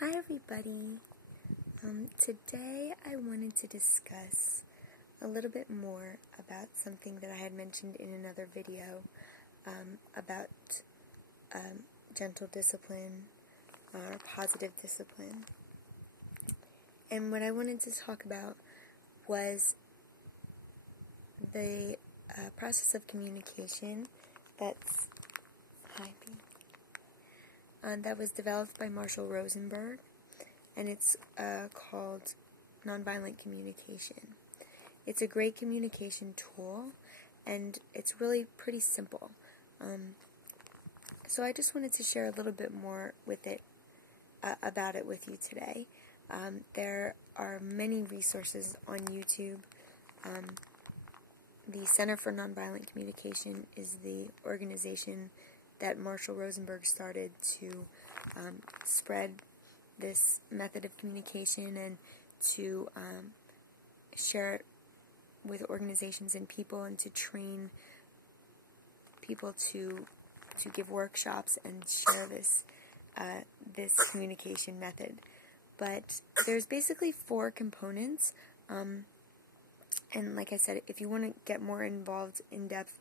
Hi everybody. Today I wanted to discuss a little bit more about something that I had mentioned in another video about gentle discipline or positive discipline. And what I wanted to talk about was the process of communication that's that was developed by Marshall Rosenberg, and it's called nonviolent communication. It's a great communication tool, and it's really pretty simple. So I just wanted to share a little bit more with it about it with you today. There are many resources on YouTube. The Center for Nonviolent Communication is the organization that Marshall Rosenberg started to spread this method of communication and to share it with organizations and people, and to train people to give workshops and share this communication method. But there's basically 4 components, and like I said, if you want to get more involved, in depth,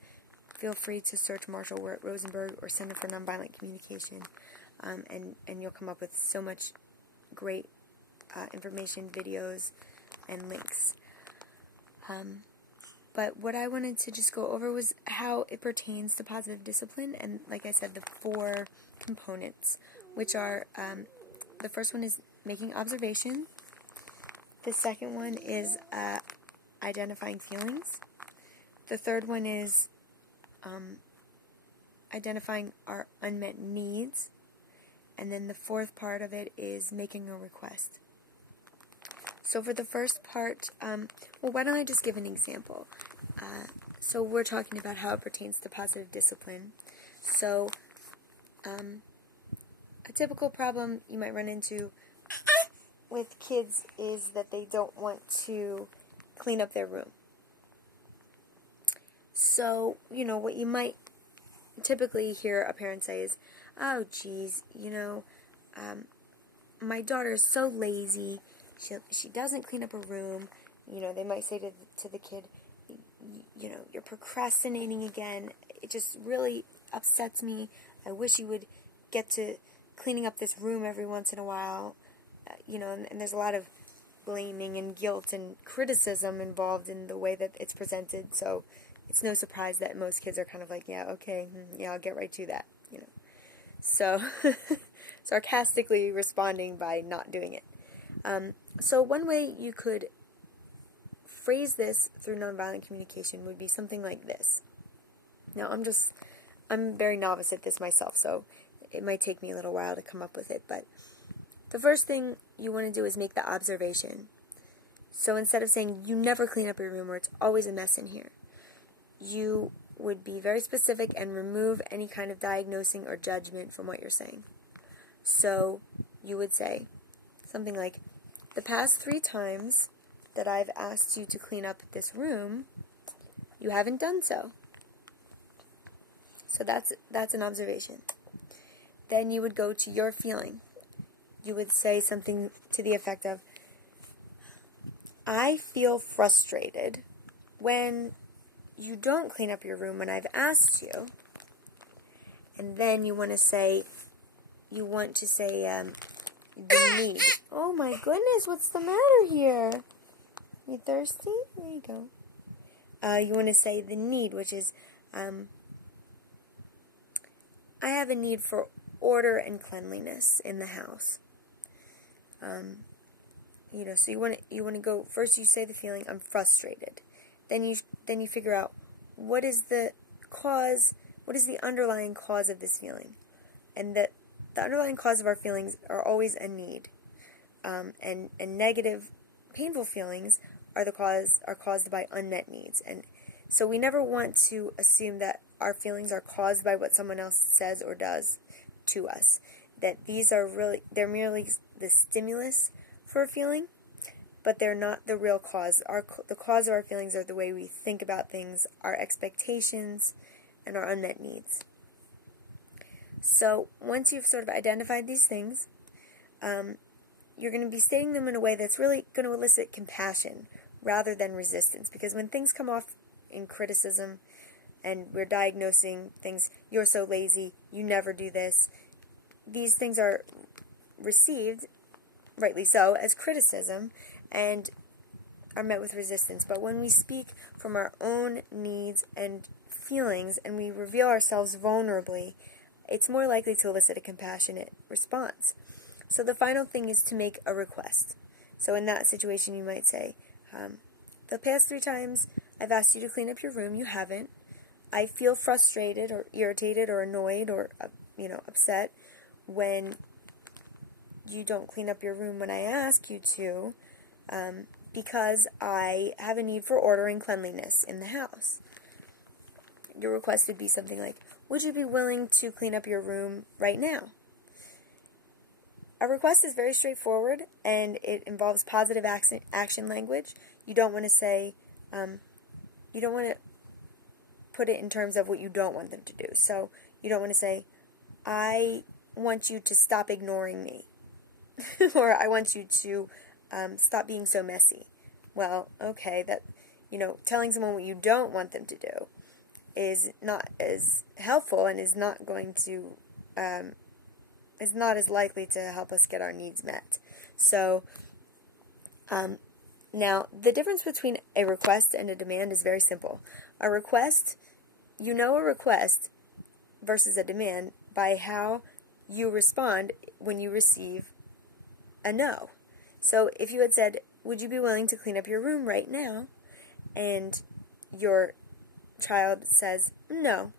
feel free to search Marshall Rosenberg or Center for Nonviolent Communication, and you'll come up with so much great information, videos, and links. But what I wanted to just go over was how it pertains to positive discipline, and like I said, the 4 components, which are, the first one is making observation, the second one is identifying feelings, the third one is identifying our unmet needs, and then the 4th part of it is making a request. So for the first part, why don't I just give an example? So we're talking about how it pertains to positive discipline. So a typical problem you might run into with kids is that they don't want to clean up their room. So, what you might typically hear a parent say is, oh, geez, my daughter is so lazy, she doesn't clean up her room. They might say to the kid, you're procrastinating again. It just really upsets me. I wish you would get to cleaning up this room every once in a while. And there's a lot of blaming and guilt and criticism involved in the way that it's presented, so it's no surprise that most kids are kind of like, yeah, okay, yeah, I'll get right to that, So, sarcastically responding by not doing it. So one way you could phrase this through nonviolent communication would be something like this. Now, I'm very novice at this myself, so it might take me a little while to come up with it, but the first thing you want to do is make the observation. So instead of saying, you never clean up your room, or it's always a mess in here, you would be very specific and remove any kind of diagnosing or judgment from what you're saying. So you would say something like, the past 3 times that I've asked you to clean up this room, you haven't done so. So that's an observation. Then you would go to your feeling. You would say something to the effect of, I feel frustrated when you don't clean up your room when I've asked you. And then you want to say the need. Oh my goodness, what's the matter here? You thirsty? There you go. You want to say the need, which is, I have a need for order and cleanliness in the house. So you want to go, first you say the feeling, I'm frustrated. Then you figure out what is the underlying cause of this feeling. And that the underlying cause of our feelings are always a need. And negative, painful feelings are caused by unmet needs. And so we never want to assume that our feelings are caused by what someone else says or does to us. That they're merely the stimulus for a feeling, but they're not the real cause. The cause of our feelings are the way we think about things, our expectations, and our unmet needs. So once you've sort of identified these things, you're going to be stating them in a way that's really going to elicit compassion rather than resistance. Because when things come off in criticism and we're diagnosing things, you're so lazy, you never do this, these things are received, rightly so, as criticism and are met with resistance. But when we speak from our own needs and feelings and we reveal ourselves vulnerably, it's more likely to elicit a compassionate response. So the final thing is to make a request. So in that situation, you might say, the past 3 times I've asked you to clean up your room, you haven't. I feel frustrated or irritated or annoyed or, upset when you don't clean up your room when I ask you to, because I have a need for order and cleanliness in the house. Your request would be something like, would you be willing to clean up your room right now? A request is very straightforward, and it involves positive action language. You don't want to say, you don't want to put it in terms of what you don't want them to do. So you don't want to say, I want you to stop ignoring me, or I want you to stop being so messy. Well, okay, that, telling someone what you don't want them to do is not as helpful and is not going to, is not as likely to help us get our needs met. So, now, the difference between a request and a demand is very simple. A request, a request versus a demand by how you respond when you receive a no. So, if you had said, would you be willing to clean up your room right now? And your child says, no.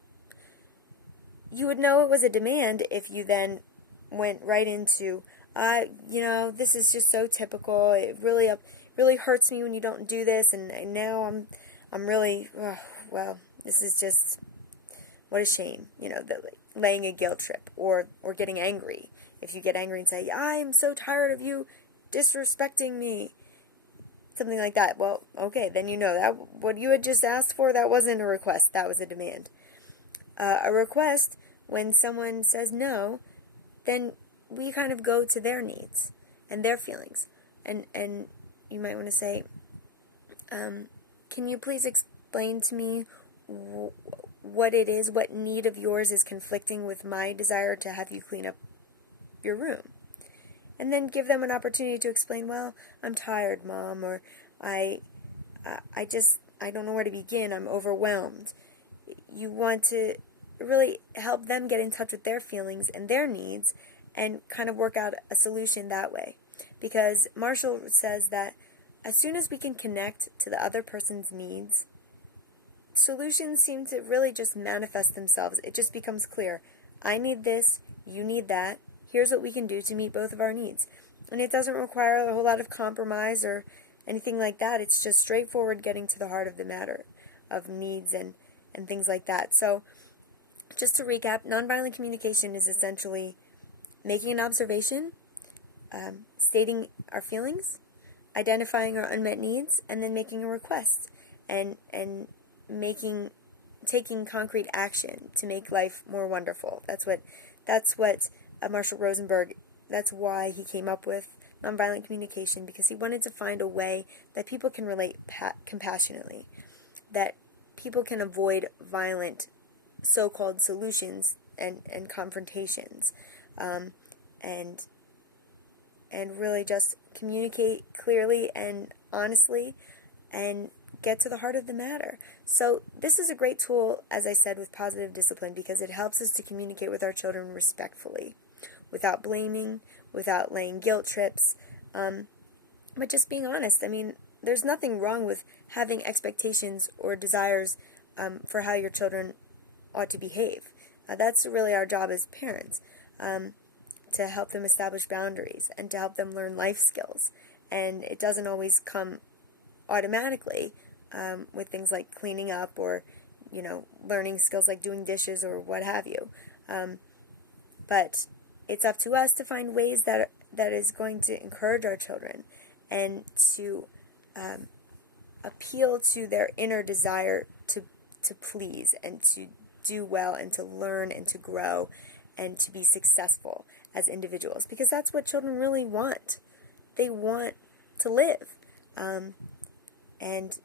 You would know it was a demand if you then went right into, this is just so typical. It really hurts me when you don't do this, and now I'm really, this is just, what a shame. Laying a guilt trip or getting angry. If you get angry and say, I'm so tired of you disrespecting me, something like that. Well, okay, then that what you had just asked for, that wasn't a request, that was a demand. A request, when someone says no, then we kind of go to their needs and their feelings. And you might want to say, can you please explain to me what it is, what need of yours is conflicting with my desire to have you clean up your room? And then give them an opportunity to explain, well, I'm tired, Mom, or I don't know where to begin, I'm overwhelmed. You want to really help them get in touch with their feelings and their needs and kind of work out a solution that way. Because Marshall says that as soon as we can connect to the other person's needs, solutions seem to really just manifest themselves. It just becomes clear. I need this, you need that. Here's what we can do to meet both of our needs. And it doesn't require a whole lot of compromise or anything like that. It's just straightforward getting to the heart of the matter of needs and things like that. So, just to recap, nonviolent communication is essentially making an observation, stating our feelings, identifying our unmet needs, and then making a request and taking concrete action to make life more wonderful. That's what Marshall Rosenberg, that's why he came up with nonviolent communication, because he wanted to find a way that people can relate compassionately, that people can avoid violent so-called solutions and confrontations, and really just communicate clearly and honestly and get to the heart of the matter. So this is a great tool, as I said, with positive discipline, because it helps us to communicate with our children respectfully, without blaming, without laying guilt trips, but just being honest. I mean, there's nothing wrong with having expectations or desires for how your children ought to behave. That's really our job as parents, to help them establish boundaries and to help them learn life skills. And it doesn't always come automatically with things like cleaning up or, learning skills like doing dishes or what have you. But it's up to us to find ways that is going to encourage our children and to appeal to their inner desire to please and to do well and to learn and to grow and to be successful as individuals, because that's what children really want. they want to live. And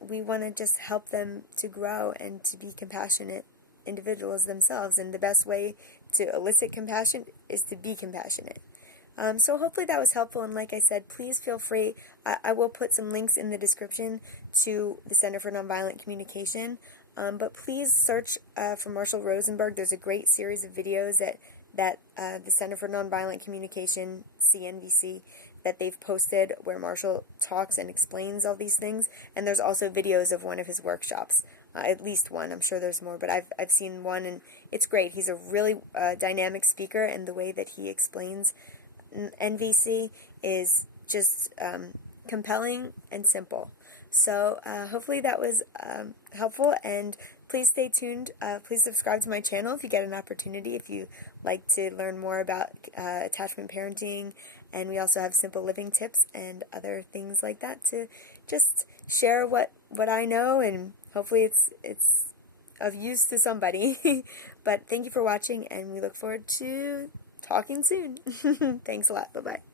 we want to just help them to grow and to be compassionate individuals themselves. And the best way to elicit compassion is to be compassionate. So hopefully that was helpful, and like I said, please feel free. I will put some links in the description to the Center for Nonviolent Communication, but please search for Marshall Rosenberg. There's a great series of videos that the Center for Nonviolent Communication, CNVC, that they've posted where Marshall talks and explains all these things, and there's also videos of one of his workshops, at least one. I'm sure there's more, but I've seen one, and it's great. He's a really dynamic speaker, and the way that he explains NVC is just compelling and simple. So hopefully that was helpful, and please stay tuned. Please subscribe to my channel if you get an opportunity, if you like to learn more about attachment parenting, and we also have simple living tips and other things like that to just share what I know, and hopefully it's of use to somebody. But thank you for watching, and we look forward to talking soon. Thanks a lot. Bye-bye.